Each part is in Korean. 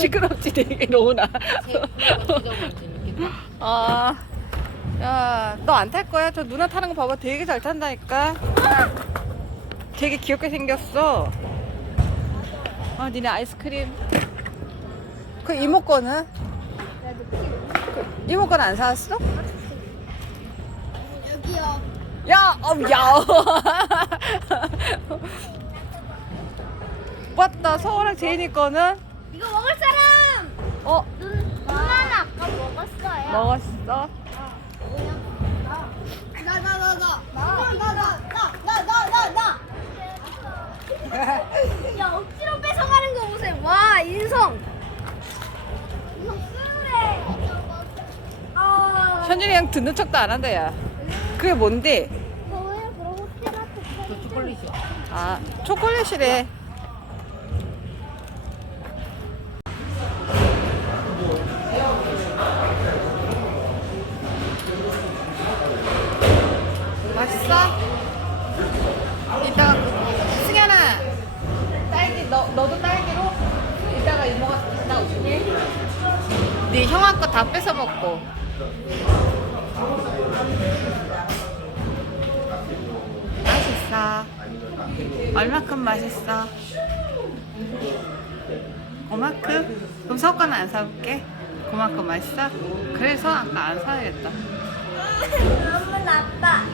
시끄럽지 되게 로우나 아, 야, 너 안 탈 거야? 저 누나 타는 거 봐봐. 되게 잘 탄다니까. 되게 귀엽게 생겼어. 아, 니네 아이스크림. 그 이모 거는? 그 이모 거는 안 사왔어? 여기요. 야, 어, 야. 맞다. 서울랑 제인이 거는? 이거 먹을 사람! 어, 눈, 눈만 아까 먹었어요. 먹었어? 야, 억지로 뺏어가는 거 보세요. 와, 인성. 인성 쓰레. 아, 현준이 형 듣는 척도 안 한다, 야. 그게 뭔데? 저 초콜릿이요. 아, 초콜릿이래. 네 형아 거 다 뺏어 먹고. 맛있어. 얼마큼 맛있어? 그만큼? 그럼 석가는 안 사올게. 그만큼 맛있어? 그래서 아까 안 사야겠다. 너무 나빠.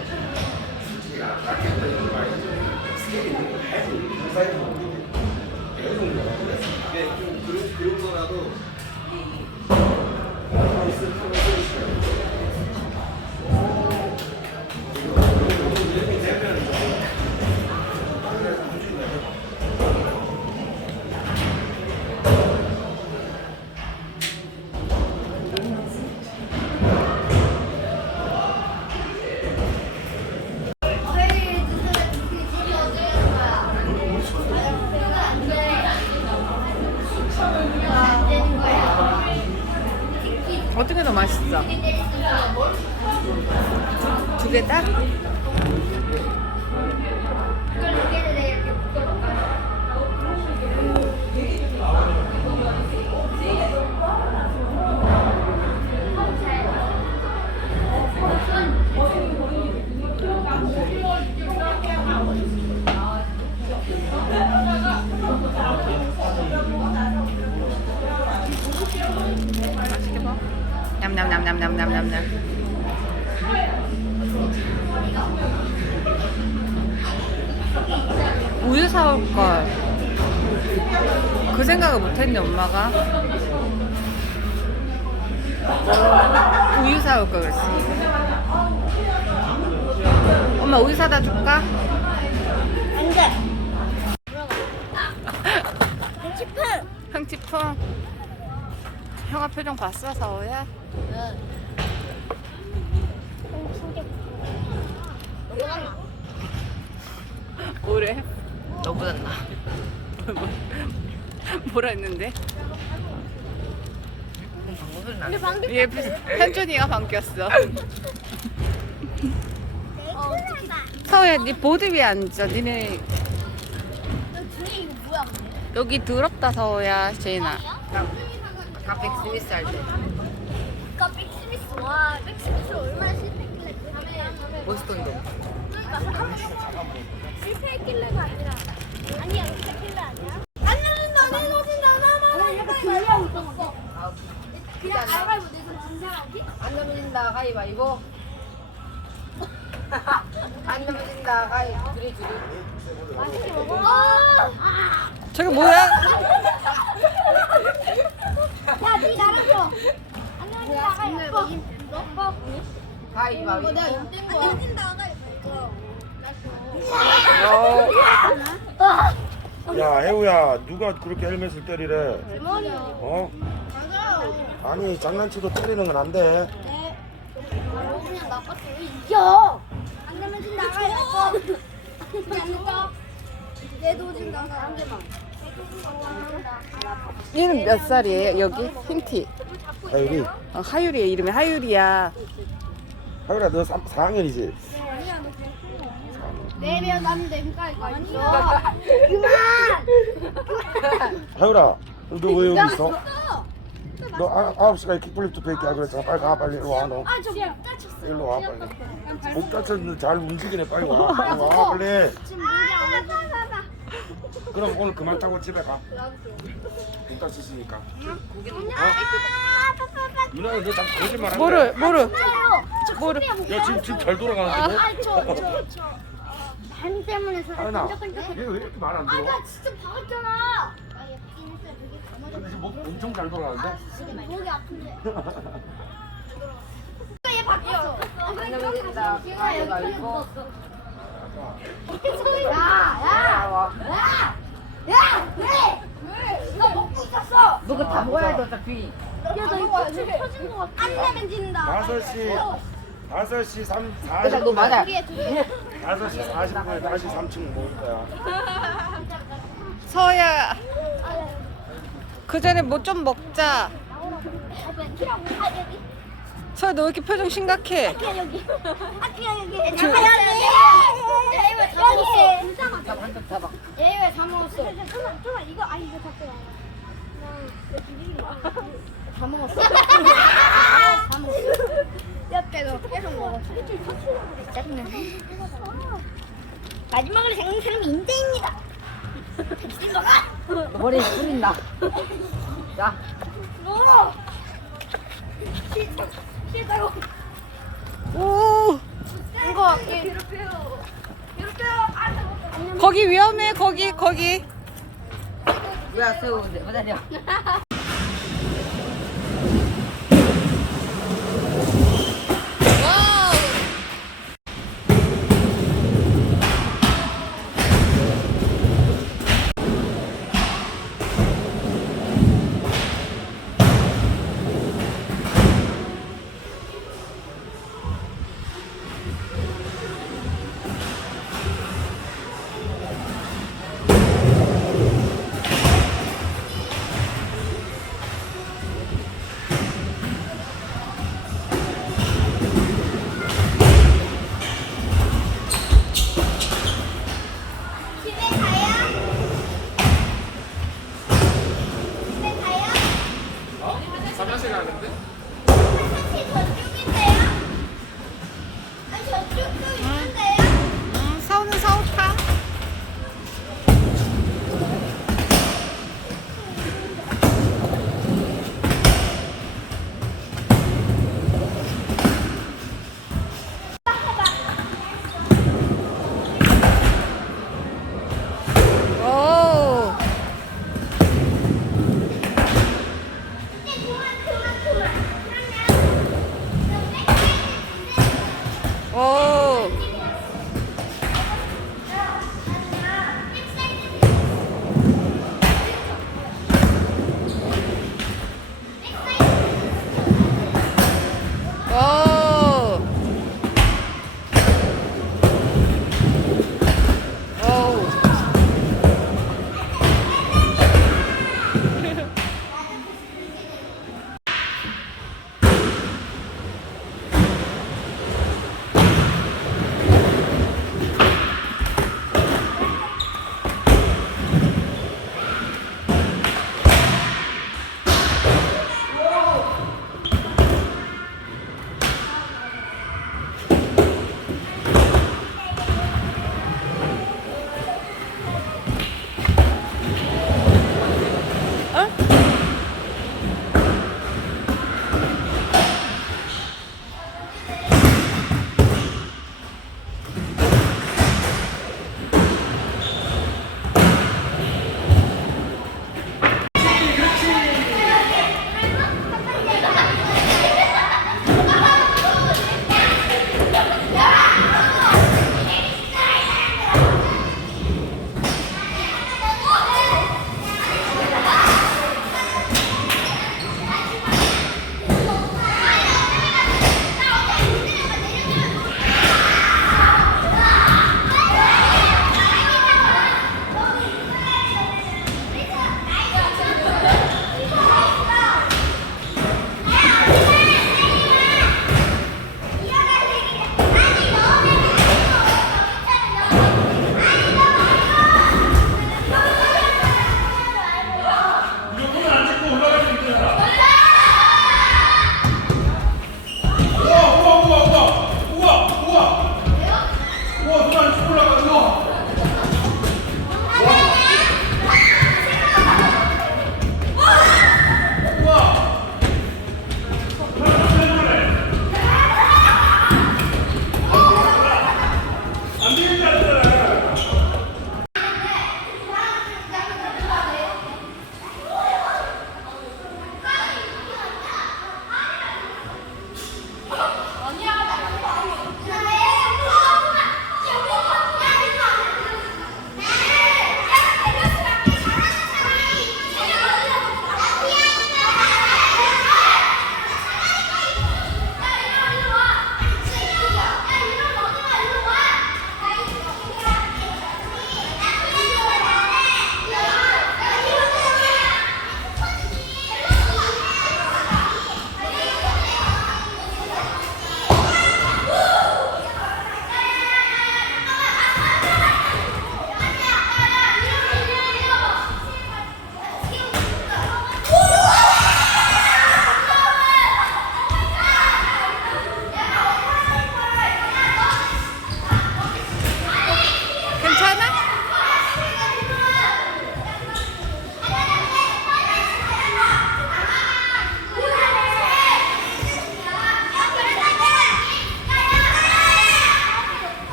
어떻 게 더 맛있어? 두개 다? 냠냠냠냠냠냠냠. 우유 사올 걸. 그 생각을 못했네 엄마가. 우유 사올 걸 그랬어. 엄마 우유 사다 줄까? 안 돼. 흥치풍. 흥치풍. 형아 표정 봤어, 서우야? 뭐래? 너보다 나. 뭐라 했는데? 근데 방금 얘 현준이가 반겼어. 어, 서우야 네 보드 위에 앉아. 니네 너 뒤에 이거 뭐야 근데? 여기 더럽다 서우야 제인아. 다 백스미스 할 때. 실패했길래가 아니라 아니야 실패했길래 아니야? 안 내려진다 내려진다 나나나 약간 준비하고 있었어 그냥 알바이브 내서 진 사람이? 안 넘어진다 가위바위보. 안 넘어진다 가위 둘이 둘이. 맛있게 먹어 아! 저게 뭐야? 야, 니 나랑 줘. 안 내려진다 가위바위보 너? 가위바위보. 내가 인된 거야 안 내려진다 가위바위보 어. 야 해우야 누가 그렇게 헬멧을 때리래 어? 아니 장난치고 때리는 건 안돼 네. 그냥 나같이 이겨. 안 되면 진 나가요. 그냥 내가 얘도 진다 한 개만. 얘는 몇 살이에요? 여기 힌티. 하율이 어, 하율이의 이름이 하율이야. 하율아 너 3, 4학년이지? 너 내면 나는 내가니까 아니야. 그만. 하율아 너 왜 여기 있어? 너 아, 9시까지 킥플립도 뺄게 하고 그랬잖아. 빨리 가 빨리 일로 와 너. 아저 다쳤어. 일로 와 빨리. 못 다쳤는데 잘 움직이네 빨리 와 빨리 와 빨리. 지금 물이 안 나. 그럼 오늘 그만 타고 집에 가 못 다쳤으니까. 누나 너나 거짓말 하네 뭐를 뭐를 저 뭐를? 야 지금 지금 잘 돌아가는데 아니 저저 저 반 때문에 살이 하윤아 끈적끈적. 얘왜 이렇게 말 안 들어? 아나 진짜 박았잖아. 아 예쁘긴 했어요. 되게. 근데 지금 목 엄청 잘 돌아가는데? 지금 목이 아픈데. 얘 바뀌었어. 아, 그래, 안 넘어진다 가위바위보. 야, 야, 야, 야, 왜? 왜? 나 먹고 있었어. 너그 다 먹어야 돼 어차피. 야, 나 이거 터진 거 같아. 안 내면 진다. 5시 5시 3 그래 너 40분 맞아. 두개 두 개. 5시 40분에 다시 3층 모을 거야 서야. 그 전에 뭐 좀 먹자. 아 여기. 서야 너 왜 이렇게 표정 심각해? 그냥 여기. 아 그냥 여기. 저- 아 여기. 얘왜 다 먹었어? 진짜 자 맛있어. 한쪽 잡아. 얘왜 다 먹었어? 잠깐만, 잠깐만 이거 아 이거 비비는? 다 먹었어. 다 먹었어. 옆에도 계속 먹었어. 짜증나. 마지막으로 생긴 사람이 임대입니다. 백신 먹어. 머리 뿌린다. 자. 너. 싫다. 싫다고. 오. 이거 괴롭혀요. 괴롭혀요. 안 거기 위험해. 거기 거기. 왜 세우는데? 기다려.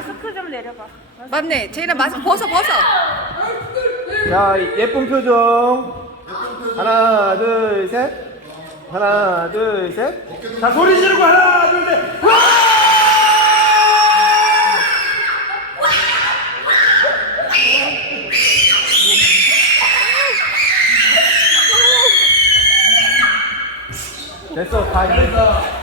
마스크 좀 내려봐. 맞네. 제인아 마스크 벗어 벗어. 자, 예쁜 표정. 하나, 둘, 셋. 하나, 둘, 셋. 자, 소리 지르고 하나,